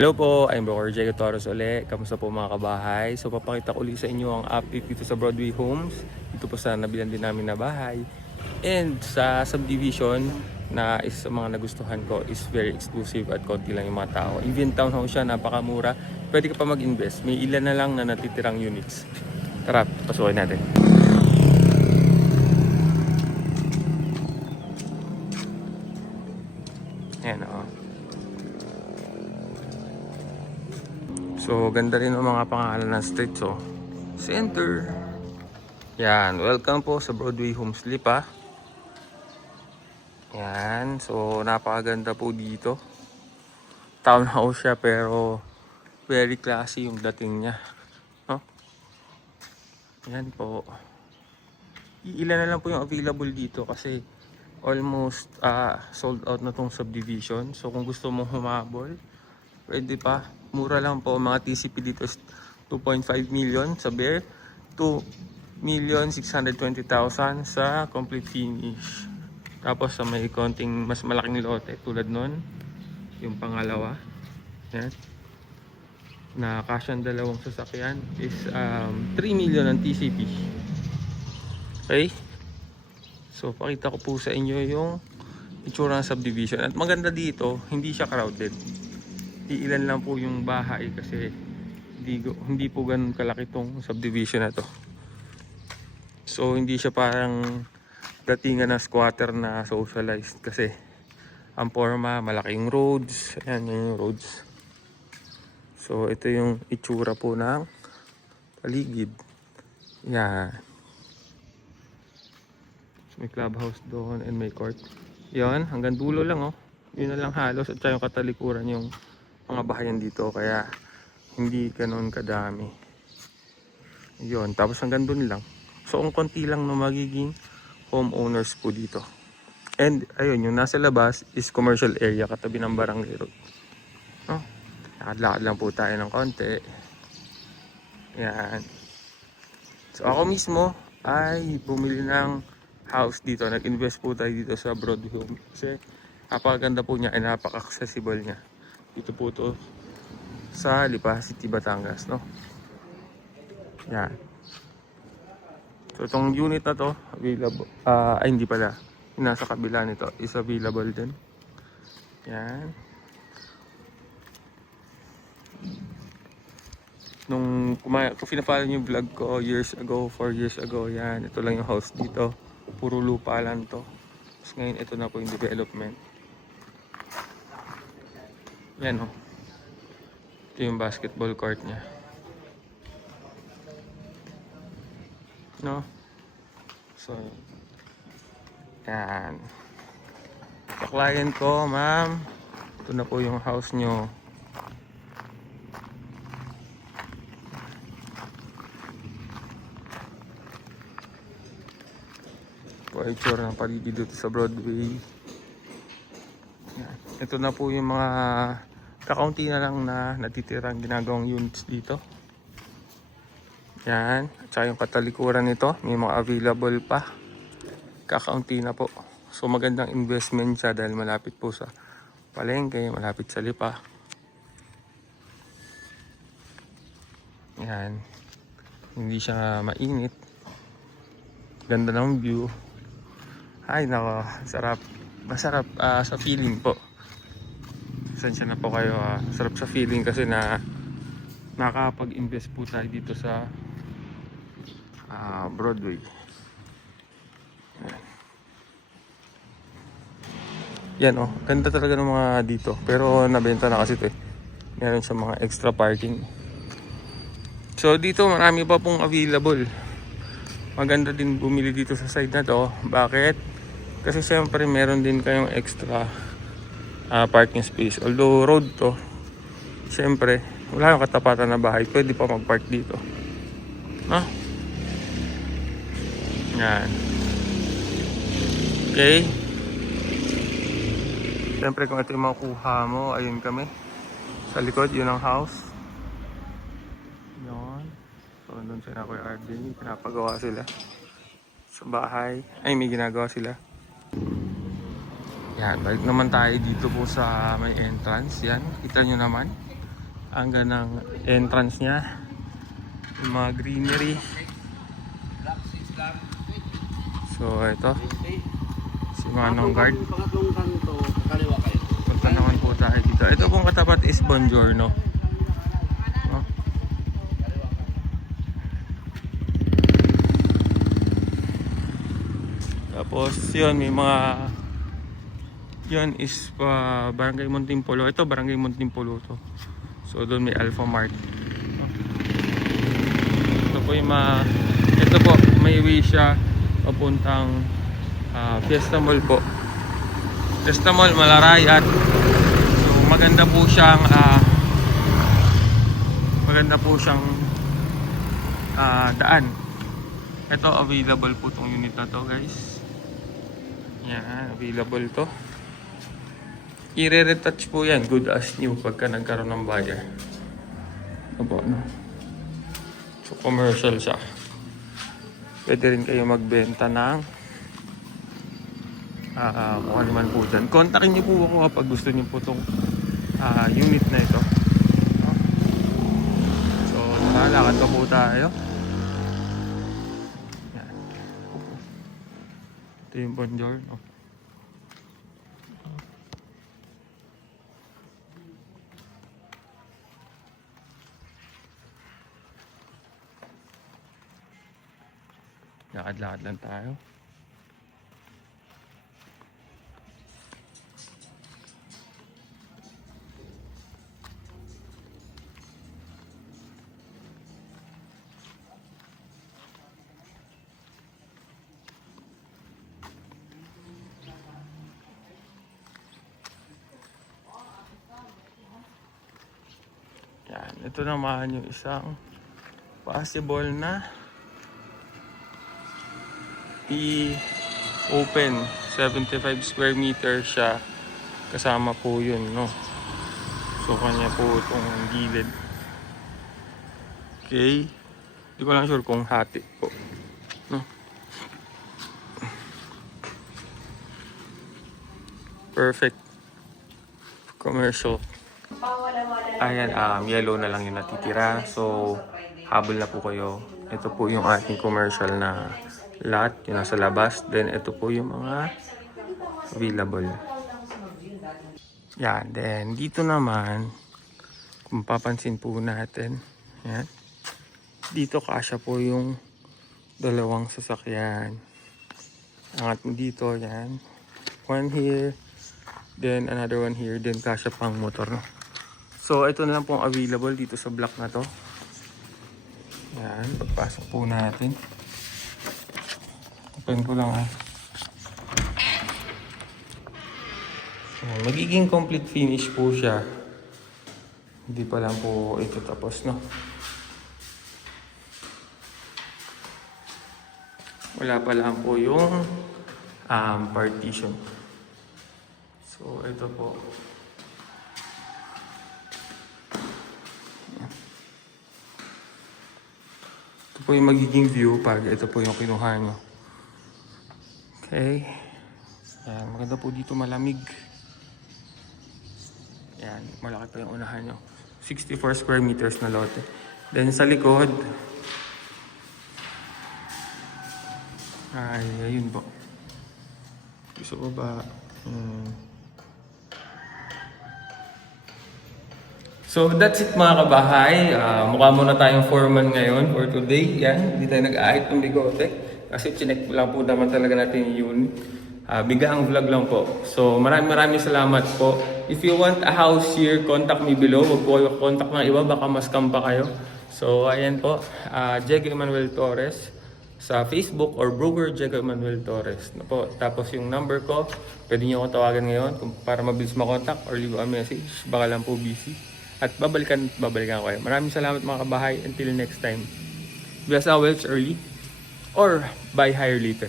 Hello po, I'm Broker Jay Torres uli. Kamusta po mga kabahay? So papakita ko ulit sa inyo ang update dito sa Broadway Homes. Dito po sa nabilan din namin na bahay. And sa subdivision na isa sa mga nagustuhan ko is very exclusive at konti lang yung mga tao. Even townhouse siya, napakamura. Pwede ka pa mag-invest. May ilan na lang na natitirang units. Tara, pasukin natin. Ayan o. So, ganda rin ang mga pangalan ng street. So, Center. Yan. Welcome po sa Broadway Homes Lipa. Yan. So, napakaganda po dito. Townhouse siya pero very classy yung dating niya. No? Yan po. Ilan na lang po yung available dito kasi almost sold out na tong subdivision. So, kung gusto mong humabol, pwede pa. Mura lang po. Mga TCP dito is 2.5 million sa bare. 2,620,000 sa complete finish. Tapos sa may konting mas malaking lote tulad nun. Yung pangalawa. Yan. Na kasyang dalawang sasakyan is 3 million ang TCP. Okay. So pakita ko po sa inyo yung itsura ng subdivision. At maganda dito, hindi siya crowded. Ilan lang po yung bahay kasi hindi po ganun kalaki tong subdivision na to. So hindi siya parang datingan na squatter na socialized kasi ang forma, malaking roads. Ayan yung roads. So ito yung itsura po ng paligid. Yan. So, may clubhouse doon and may court. Yan, hanggang dulo lang oh. Yun na lang halos at yung katalikuran yung mga bahayan dito kaya hindi ganoon kadami. Yun, tapos hanggang dun lang. So ang konti lang na magiging homeowners po dito. And ayun, yung nasa labas is commercial area katabi ng barangay road. No? Lakad-lakad lang po tayo ng konti. Yan. So ako mismo ay bumili ng house dito. Nag-invest po tayo dito sa Broadway Home. Kasi napakaganda po niya ay napaka-accessible niya. Dito po to sa Lipa City, Batangas, no? Yan. So itong unit na to available, ay hindi pala, yung nasa kabila nito is available din. Yan. Kung pina-follow niyo yung vlog ko years ago, 4 years ago, yan, ito lang yung house dito. Puro lupa lang to. Tapos ngayon ito na po yung development. Yan oh. Ito yung basketball court niya. No? So, yan. Sa client ko, ma'am, ito na po yung house nyo. Picture ng paligid dito sa Broadway. Yan. Ito na po yung mga kakaunti na lang na natitirang ginagawang units dito. Yan. At saka yung katalikuran nito, may mga available pa. Kakaunti na po. So magandang investment siya dahil malapit po sa palengke, malapit sa Lipa. Yan. Hindi siya mainit. Ganda ng view. Ay nako, sarap. Masarap sa feeling po. Sensya na po kayo. Sarap sa feeling kasi na nakapag-invest po tayo dito sa Broadway. Yan oh, ganda talaga ng mga dito. Pero nabenta na kasi ito eh. Meron siya mga extra parking. So dito marami pa pong available. Maganda din bumili dito sa side na to. Bakit? Kasi syempre meron din kayong extra parking space. Although road to, syempre wala yung katapatan na bahay. Pwede pa mag-park dito. No? Yan. Okay. Siyempre kung ito yung makuha mo, ayun kami. Sa likod, yun ang house. Yun. So, doon sila Kuya RD. Pinapagawa sila. Sa bahay. Ay, may ginagawa sila. Yan. Balik naman tayo dito po sa may entrance. Yan. Kita nyo naman. hanggang ng entrance niya. Yung mga greenery. So ito, si Manong Guard. Pangatlong kanto, kaliwa kayo. Punta naman po tayo dito. Ito pong katapat is Bongiorno. No? Tapos yun, may mga yun is Barangay Muntinpulo. Ito Barangay Muntinpulo to. So doon may Alpha Mart. Ito po yung ito po may way siya papuntang Fiesta Mall po. Fiesta Mall, Malarayat. So maganda po siyang daan. Ito available po tong unit na to, guys. Yan, available to. I-retouch po yan, good as new pagka nagkaroon ng buyer. Abo, no? So commercial siya. Pwede rin kayo magbenta ng kung ano man po dyan. Kontakin niyo po ako kapag gusto niyo po itong unit na ito. No? So nakalakad pa po tayo. Yan. Ito yung Bongiorno. Lakad-lakad lang tayo. Yan, ito naman yung isang possible na i-open 75 square meter siya, kasama po yun, no? So kanya po itong gilid. Okay, hindi ko lang sure kung hati po, no? Perfect commercial. Ayan, yellow na lang yung natitira, so habol na po kayo. Ito po yung ating commercial na lot, yung nasa labas. Then ito po yung mga available. Yan, then dito naman, kung papansin po natin, yan, dito kasya po yung dalawang sasakyan. Angat mo dito, yan, one here, then another one here, then kasya pang motor, no? So ito na lang pong available dito sa block na to. Yan, pagpasok po natin, open ko lang, So, magiging complete finish po siya. Hindi pa lang po ito tapos, no? Wala pa lang po yung partition. So ito po. Ito po yung magiging view pag ito po yung kinuha nyo. Okay. Yan, maganda po dito, malamig. Yan, malaki pa yung unahan nyo. 64 square meters na lote. Then sa likod, ay, ayun po. Sa baba. So that's it mga kabahay. Mukha muna tayong foreman ngayon for today. Yan, hindi tayo nag-ahit ng bigote. Kasi chinek lang po naman talaga natin yung unit. Bigaang vlog lang po. So maraming salamat po. If you want a house here, contact me below. Huwag po kayo contact ng iba, baka mas kampa kayo. So ayan po, Diego Emanuel Torres sa Facebook or broker Diego Emanuel Torres. Na po. Tapos yung number ko, pwede niyo ako tawagan ngayon para mabilis makontak or leave a message. Baka lang po busy. At babalikan ko kayo. Maraming salamat mga kabahay. Until next time. Bless always early or buy higher later.